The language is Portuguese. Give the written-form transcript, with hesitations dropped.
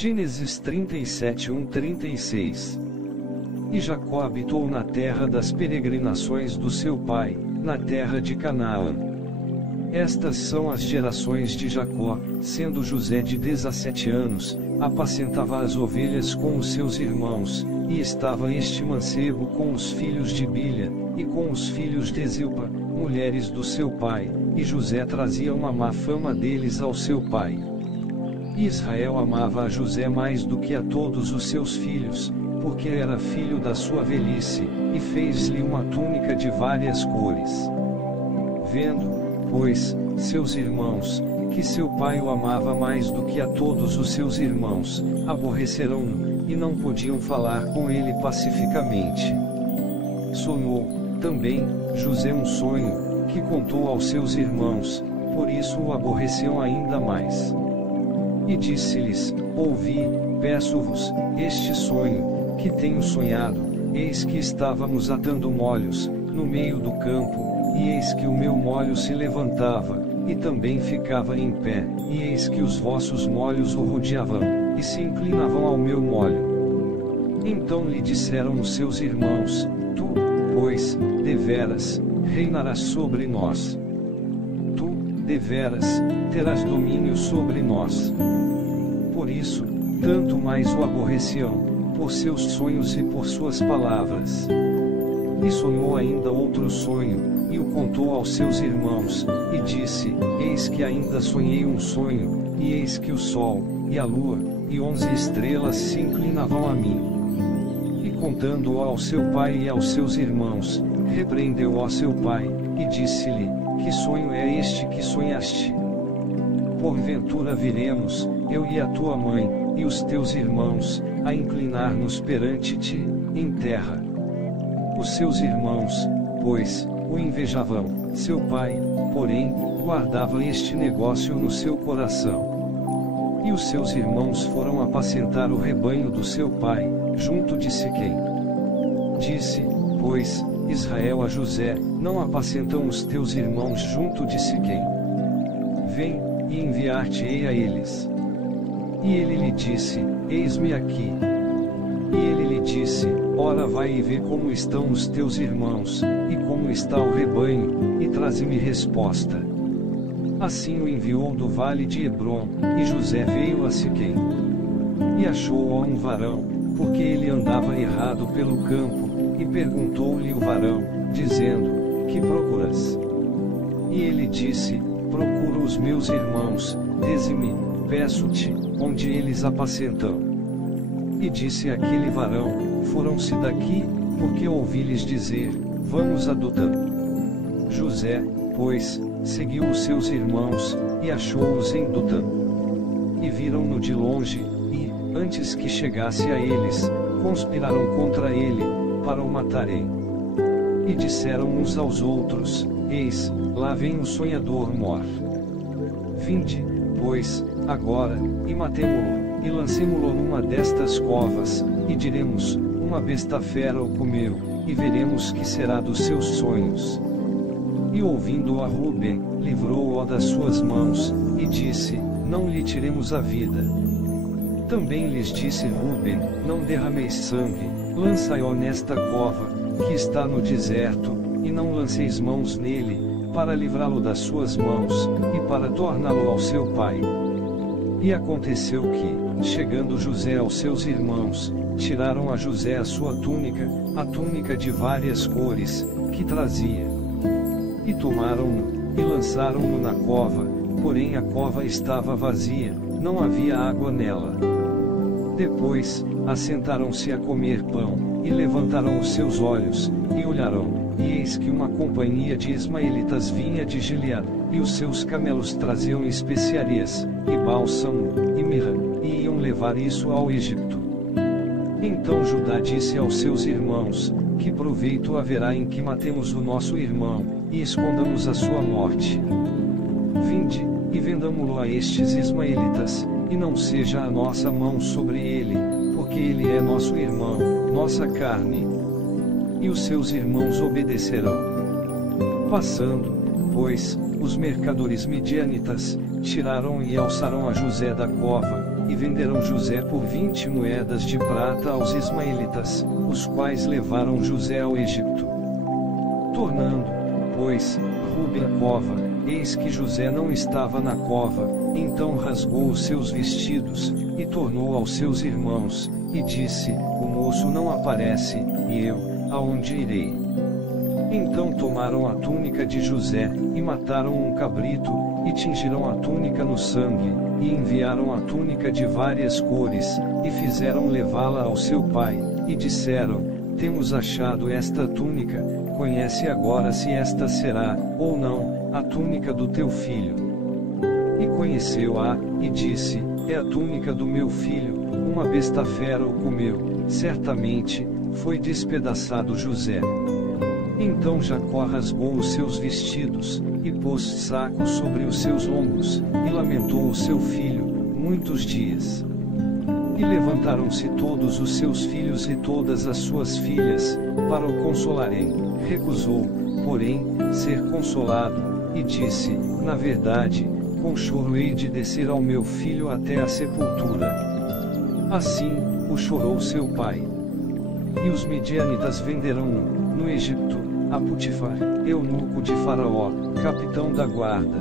Gênesis 37, 36. E Jacó habitou na terra das peregrinações do seu pai, na terra de Canaã. Estas são as gerações de Jacó, sendo José de 17 anos, apacentava as ovelhas com os seus irmãos, e estava este mancebo com os filhos de Bilha, e com os filhos de Zilpa, mulheres do seu pai, e José trazia uma má fama deles ao seu pai. E Israel amava a José mais do que a todos os seus filhos, porque era filho da sua velhice, e fez-lhe uma túnica de várias cores. Vendo, pois, seus irmãos, que seu pai o amava mais do que a todos os seus irmãos, aborreceram-no, e não podiam falar com ele pacificamente. Sonhou, também, José um sonho, que contou aos seus irmãos, por isso o aborreciam ainda mais. E disse-lhes: Ouvi, peço-vos, este sonho, que tenho sonhado. Eis que estávamos atando molhos, no meio do campo, e eis que o meu molho se levantava, e também ficava em pé, e eis que os vossos molhos o rodeavam, e se inclinavam ao meu molho. Então lhe disseram os seus irmãos: Tu, pois, deveras, reinarás sobre nós. Tu, deveras, terás domínio sobre nós. Por isso, tanto mais o aborreciam, por seus sonhos e por suas palavras. E sonhou ainda outro sonho, e o contou aos seus irmãos, e disse: Eis que ainda sonhei um sonho, e eis que o sol, e a lua, e 11 estrelas se inclinavam a mim. E contando-o ao seu pai e aos seus irmãos, repreendeu-o a seu pai, e disse-lhe: Que sonho é este que sonhaste? Porventura viremos, eu e a tua mãe, e os teus irmãos, a inclinar-nos perante ti, em terra. Os seus irmãos, pois, o invejavam, seu pai, porém, guardava este negócio no seu coração. E os seus irmãos foram apacentar o rebanho do seu pai, junto de Siquém. Disse, pois, Israel a José: Não apacentam os teus irmãos junto de Siquém? Vem, e enviar-te-ei a eles. E ele lhe disse: Eis-me aqui. E ele lhe disse: Ora, vai e vê como estão os teus irmãos, e como está o rebanho, e traze-me resposta. Assim o enviou do vale de Hebrom, e José veio a Siquém. E achou-o um varão, porque ele andava errado pelo campo, e perguntou-lhe o varão, dizendo: Que procuras? E ele disse: Procuro os meus irmãos, dize-me, peço-te, onde eles apacentam. E disse aquele varão: Foram-se daqui, porque ouvi-lhes dizer: Vamos a Dotã. José, pois, seguiu os seus irmãos, e achou-os em Dotã. E viram-no de longe, e, antes que chegasse a eles, conspiraram contra ele, para o matarem. E disseram uns aos outros: Eis, lá vem o sonhador mor. Vinde, pois, agora, e matemo-lo, e lancemo-lo numa destas covas, e diremos: Uma besta fera o comeu, e veremos que será dos seus sonhos. E ouvindo-o a Ruben, livrou-o das suas mãos, e disse: Não lhe tiremos a vida. Também lhes disse Ruben: Não derrameis sangue, lançai-o nesta cova, que está no deserto, e não lanceis mãos nele, para livrá-lo das suas mãos, e para torná-lo ao seu pai. E aconteceu que, chegando José aos seus irmãos, tiraram a José a sua túnica, a túnica de várias cores, que trazia. E tomaram-no, e lançaram-no na cova, porém a cova estava vazia, não havia água nela. Depois, assentaram-se a comer pão, e levantaram os seus olhos, e olharam, e eis que uma companhia de ismaelitas vinha de Gileade, e os seus camelos traziam especiarias, e bálsamo, e mirra, e iam levar isso ao Egito. Então Judá disse aos seus irmãos: Que proveito haverá em que matemos o nosso irmão, e escondamos a sua morte? Vinde, e vendamo-lo a estes ismaelitas, e não seja a nossa mão sobre ele, porque ele é nosso irmão, nossa carne. E os seus irmãos obedecerão. Passando, Depois, os mercadores midianitas tiraram e alçaram a José da cova, e venderam José por 20 moedas de prata aos ismaelitas, os quais levaram José ao Egito. Tornando, pois, Rúben à cova, eis que José não estava na cova, então rasgou os seus vestidos, e tornou aos seus irmãos, e disse: o moço não aparece, e eu, aonde irei? Então tomaram a túnica de José, e mataram um cabrito, e tingiram a túnica no sangue, e enviaram a túnica de várias cores, e fizeram levá-la ao seu pai, e disseram: temos achado esta túnica, conhece agora se esta será, ou não, a túnica do teu filho. E conheceu-a, e disse: é a túnica do meu filho, uma besta fera o comeu, certamente, foi despedaçado José. Então Jacó rasgou os seus vestidos, e pôs saco sobre os seus ombros, e lamentou o seu filho, muitos dias. E levantaram-se todos os seus filhos e todas as suas filhas, para o consolarem. Recusou, porém, ser consolado, e disse: na verdade, com choro hei de descer ao meu filho até a sepultura. Assim, o chorou seu pai. E os midianitas venderam-no, no Egito, a Potifar, eunuco de Faraó, capitão da guarda.